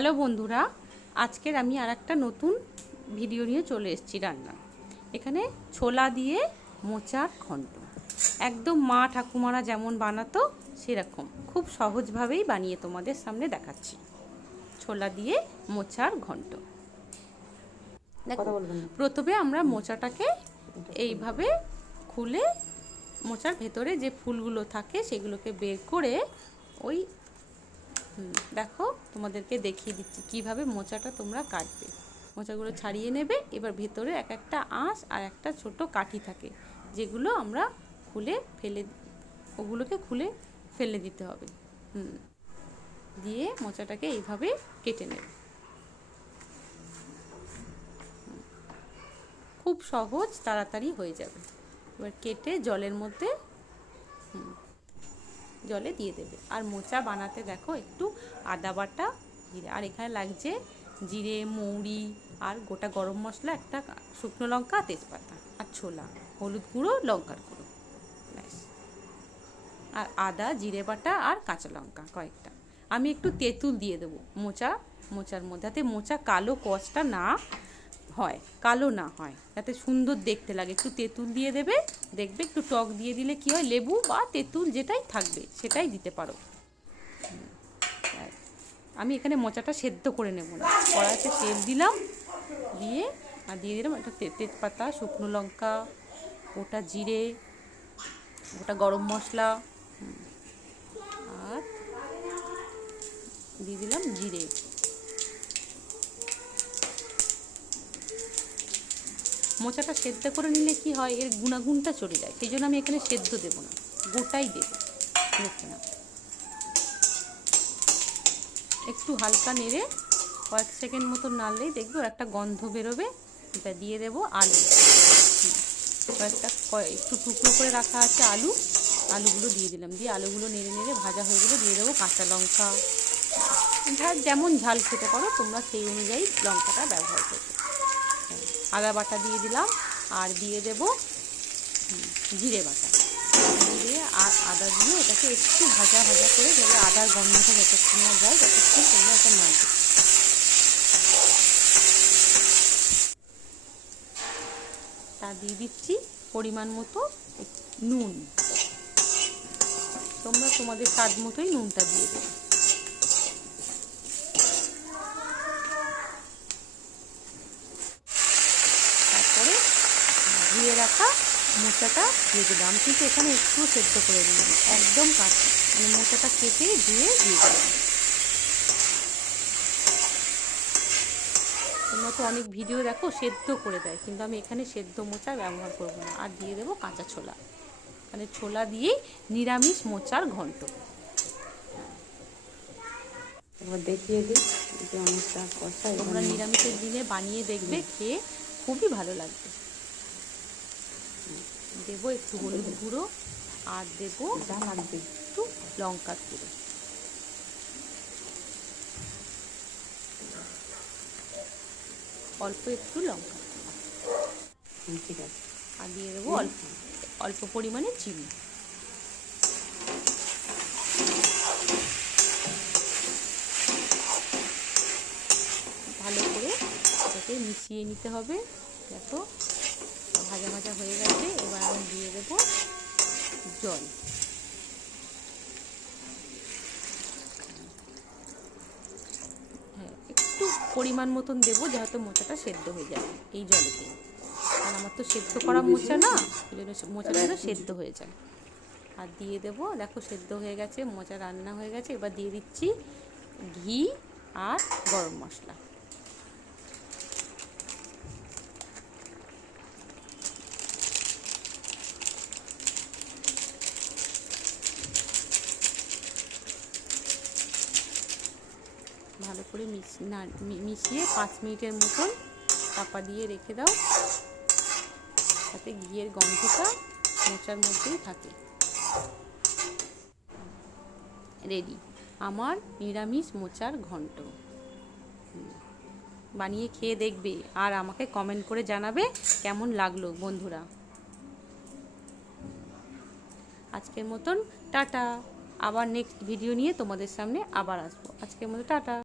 Hello বন্ধুরা, আজকের আমি আর একটা নতুন ভিডিও নিয়ে চলে এসেছি রান্না। এখানে ছোলা দিয়ে মোচার ঘন্ট, একদম মা ঠাকুমারা যেমন বানাতো সেরকম খুব সহজভাবেই বানিয়ে তোমাদের সামনে দেখাচ্ছি। ছোলা দিয়ে মোচার ঘন্ট। দেখো, প্রথমে আমরা মোচাটাকে এইভাবে খুলে মোচার ভেতরে যে ফুলগুলো থাকে সেগুলোকে বের করে ওই দেখো তোমাদেরকে দেখিয়ে দিচ্ছি কিভাবে মোচাটা তোমরা কাটবে। মোচাগুলো ছাড়িয়ে নেবে। এবার ভেতরে এক একটা আঁশ আর একটা ছোট কাঠি থাকে, যেগুলো আমরা ওগুলোকে খুলে ফেলে দিতে হবে। দিয়ে মোচাটাকে এইভাবে কেটে নেবে। খুব সহজ, তাড়াতাড়ি হয়ে যাবে। এবার কেটে জলের মধ্যে জলে দিয়ে দেবে। আর মোচা বানাতে দেখো একটু আদা বাটা, জিরে, আর এখানে লাগছে জিরে, মৌরি আর গোটা গরম মশলা, একটা শুকনো লঙ্কা, তেজপাতা আর ছোলা, হলুদ গুঁড়ো, লঙ্কার গুঁড়ো, ব্যাস। আর আদা, জিরে বাটা আর কাঁচা লঙ্কা কয়েকটা। আমি একটু তেঁতুল দিয়ে দেবো মোচার মধ্যে, যাতে মোচা কালো কচটা না হয়, কালো না হয়, যাতে সুন্দর দেখতে লাগে। একটু তেঁতুল দিয়ে দেবে, দেখবে একটু টক দিয়ে দিলে কি হয়, লেবু বা তেঁতুল যেটাই থাকবে সেটাই দিতে পারো। আমি এখানে মোচাটা সেদ্ধ করে নেব না, কড়াইতে তেল দিলাম, দিয়ে দিলাম একটা তেজপাতা, শুকনো লঙ্কা, গোটা জিরে, গোটা গরম মশলা, আর দিয়ে দিলাম জিরে। মোচাটা সেদ্ধ করে নিলে কি হয়, এর গুণাগুণটা চলে যায়, সেই জন্য আমি এখানে সেদ্ধ দেবো না, গোটাই দেবো। দেখে না, একটু হালকা নেড়ে কয়েক সেকেন্ড মতো নাড়লেই দেখবে ওর একটা গন্ধ বেরোবে। এটা দিয়ে দেবো আলু, একটু টুকরো করে রাখা আছে আলুগুলো দিয়ে দিলাম। দিয়ে আলুগুলো নেড়ে নেড়ে ভাজা হয়ে গেলে দিয়ে দেবো কাঁচা লঙ্কা। যেমন ঝাল খেতে পারো তোমরা সেই অনুযায়ী লঙ্কাটা ব্যবহার করবে। আদা বাটা দিয়ে দিলাম, আর দিয়ে দেবো জিরে বাটা, দিয়ে আর আদা দিয়ে এটাকে একটু ভাজা করে যাতে আদার গন্ধটা যতক্ষণ না যায় ততক্ষণ তোমরা এটা নাড়বে। তা দিয়ে দিচ্ছি পরিমাণ মতো নুন, তোমরা তোমাদের স্বাদ মতোই নুনটা দিয়ে দেবে। তারপরে ধুয়ে রাখা মোচাটা দিয়ে দিলাম, কিন্তু এখানে একটু সেদ্ধ করে দিলাম, একদম কাঁচা, মানে মোচাটা কেটে ধুয়ে দিয়ে দিলাম। তোমরা তো অনেক ভিডিও দেখো সেদ্ধ করে দেয়, কিন্তু আমি এখানে সেদ্ধ মোচা ব্যবহার করবো না। আর দিয়ে দেবো কাঁচা ছোলা, মানে ছোলা দিয়েই নিরামিষ মোচার ঘন্ট। এবার দেখিয়ে দিই যে অনেকটা কষা। তোমরা নিরামিষের দিনে বানিয়ে দেখবে, খেয়ে খুবই ভালো লাগবে। দেবো একটু হলুদ গুঁড়ো, আর দেবো যা লাগবে একটু লঙ্কার গুঁড়ো, অল্প একটু লঙ্কার গুঁড়ো, ঠিক আছে। আর দিয়ে দেবো অল্প পরিমাণে চিনি। ভালো করে এটাকে মিশিয়ে নিতে হবে। দেখো ভাজা হয়ে গেছে। এবার আমি দিয়ে দেবো জল। হ্যাঁ, একটু পরিমাণ মতন দেবো, যাতে মোচাটা সেদ্ধ হয়ে যাবে এই জলেতে, কারণ আমার তো সেদ্ধ করা মোচা না, ওই জন্য মোচাটা যেন সেদ্ধ হয়ে যায়। আর দিয়ে দেবো, দেখো সেদ্ধ হয়ে গেছে, মোচা রান্না হয়ে গেছে। এবার দিয়ে দিচ্ছি ঘি আর গরম মশলা। ভালো করে মিশিয়ে 5 মিনিটের মতন চাপা দিয়ে রেখে দাও, যাতে ঘিয়ের গন্ধটা মোচার মধ্যেই থাকে। রেডি আমার নিরামিষ মোচার ঘন্ট। বানিয়ে খেয়ে দেখবে আর আমাকে কমেন্ট করে জানাবে কেমন লাগলো বন্ধুরা। আজকের মতন টাটা, আবার নেক্সট ভিডিও নিয়ে তোমাদের সামনে আবার আসবো। আজকের মতো টাটা।